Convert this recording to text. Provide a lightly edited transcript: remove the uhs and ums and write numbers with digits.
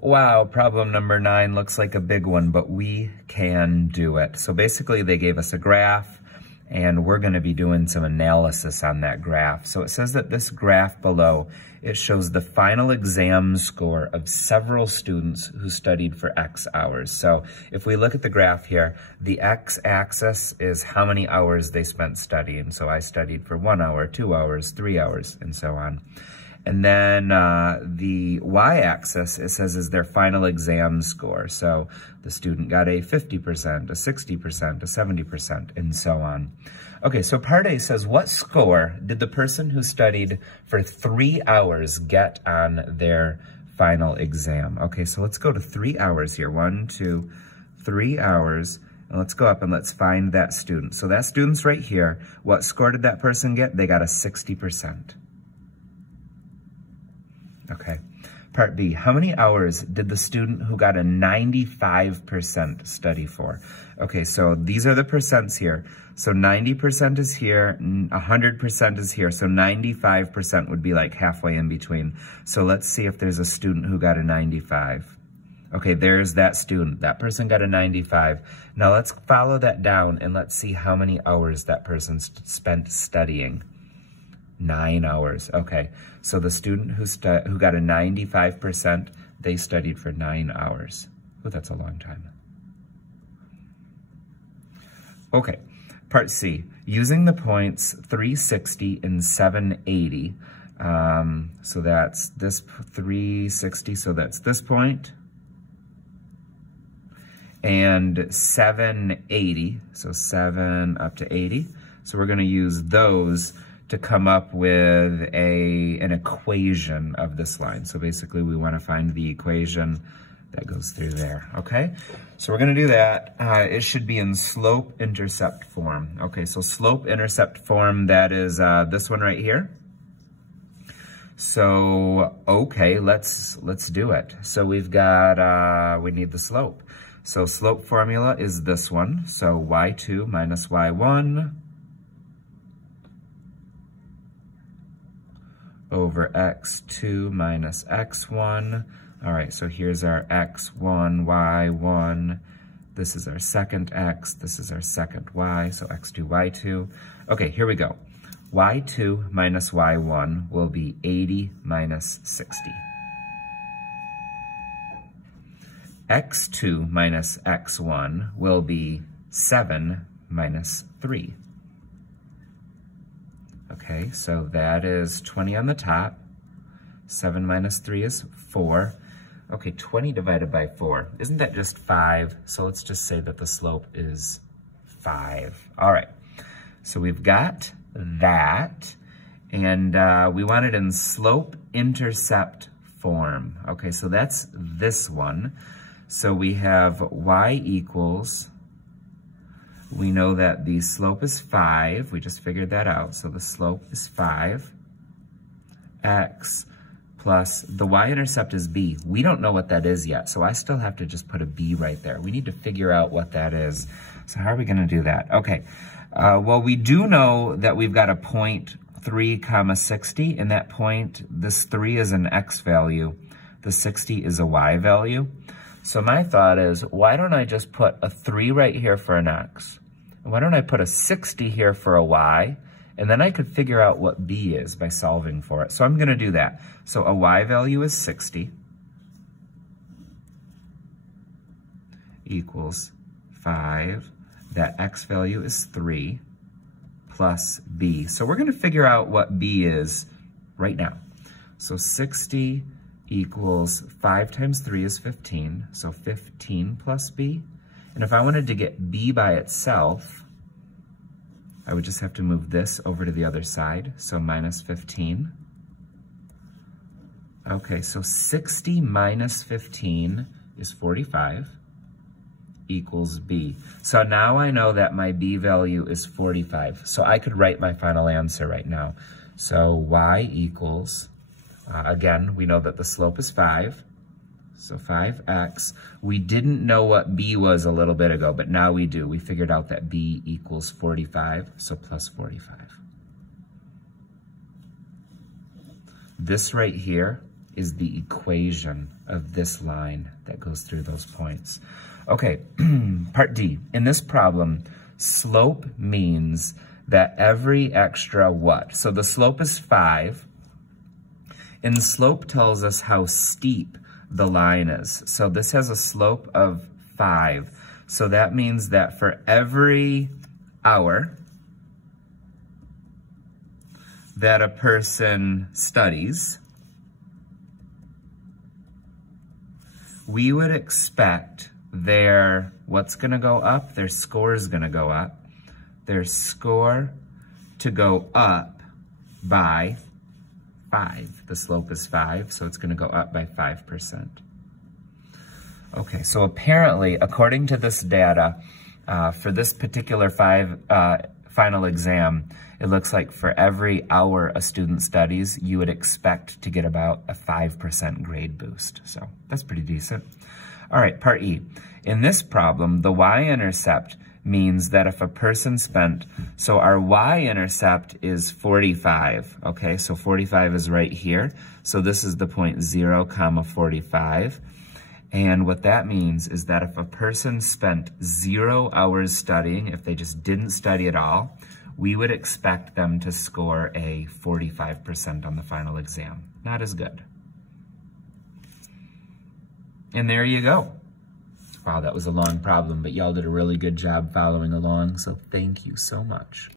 Wow, problem number 9 looks like a big one, but we can do it. So basically they gave us a graph and we're gonna be doing some analysis on that graph. So it says that this graph below, it shows the final exam score of several students who studied for X hours. So if we look at the graph here, the X axis is how many hours they spent studying. So I studied for 1 hour, 2 hours, 3 hours, and so on. And then the y-axis, it says, is their final exam score. So the student got a 50%, a 60%, a 70%, and so on. Okay, so part A says, what score did the person who studied for 3 hours get on their final exam? Okay, so let's go to 3 hours here. 1, 2, 3 hours. And let's go up and let's find that student. So that student's right here. What score did that person get? They got a 60%. Okay, part B, how many hours did the student who got a 95% study for? Okay, so these are the percents here. So 90% is here, 100% is here, so 95% would be like halfway in between. So let's see if there's a student who got a 95. Okay, there's that student. That person got a 95. Now let's follow that down and let's see how many hours that person spent studying. 9 hours. Okay, so the student who got a 95%, they studied for 9 hours. Oh, that's a long time. Okay, part C, using the points 360 and 780. So that's this 360, so that's this point. And 780, so 7 up to 80. So we're gonna use those to come up with an equation of this line. So basically we wanna find the equation that goes through there, okay? So we're gonna do that. It should be in slope-intercept form. Okay, so slope-intercept form, that is this one right here. So, okay, let's do it. So we've got, we need the slope. So slope formula is this one. So y2 minus y1 over x2 minus x1. All right, so here's our x1, y1. This is our second x, this is our second y, so x2, y2. Okay, here we go. y2 minus y1 will be 80 minus 60. x2 minus x1 will be 7 minus 3. Okay, so that is 20 on the top. 7 minus 3 is 4. Okay, 20 divided by 4. Isn't that just 5? So let's just say that the slope is 5. All right, so we've got that. And we want it in slope-intercept form. Okay, so that's this one. So we have y equals, we know that the slope is 5. We just figured that out. So the slope is 5. X plus the y-intercept is b. We don't know what that is yet, so I still have to just put a b right there. We need to figure out what that is. So how are we going to do that? Okay, well, we do know that we've got a point 3 comma 60, and that point, this 3 is an x value. The 60 is a y value. So my thought is, why don't I just put a 3 right here for an x? And why don't I put a 60 here for a y? And then I could figure out what b is by solving for it. So I'm going to do that. So a y value is 60 equals 5. That x value is 3 plus b. So we're going to figure out what b is right now. So 60 equals 5 times 3 is 15, so 15 plus b. And if I wanted to get b by itself, I would just have to move this over to the other side, so minus 15. Okay, so 60 minus 15 is 45 equals b. So now I know that my b value is 45. So I could write my final answer right now. So y equals, again, we know that the slope is 5, so 5x. We didn't know what b was a little bit ago, but now we do. We figured out that b equals 45, so plus 45. This right here is the equation of this line that goes through those points. Okay, part D. In this problem, slope means that every extra what? So the slope is 5, and the slope tells us how steep the line is. So this has a slope of 5. So that means that for every hour that a person studies, we would expect their, what's gonna go up? Their score is gonna go up. Their score to go up by 5. The slope is 5, so it's gonna go up by 5%. Okay, so apparently, according to this data, for this particular final exam, it looks like for every hour a student studies, you would expect to get about a 5% grade boost. So that's pretty decent. All right, part E. In this problem, the y-intercept means that if a person spent, so our y-intercept is 45, okay? So 45 is right here. So this is the point 0, 45. And what that means is that if a person spent 0 hours studying, if they just didn't study at all, we would expect them to score a 45% on the final exam. Not as good. And there you go. Wow, that was a long problem, but y'all did a really good job following along, so thank you so much.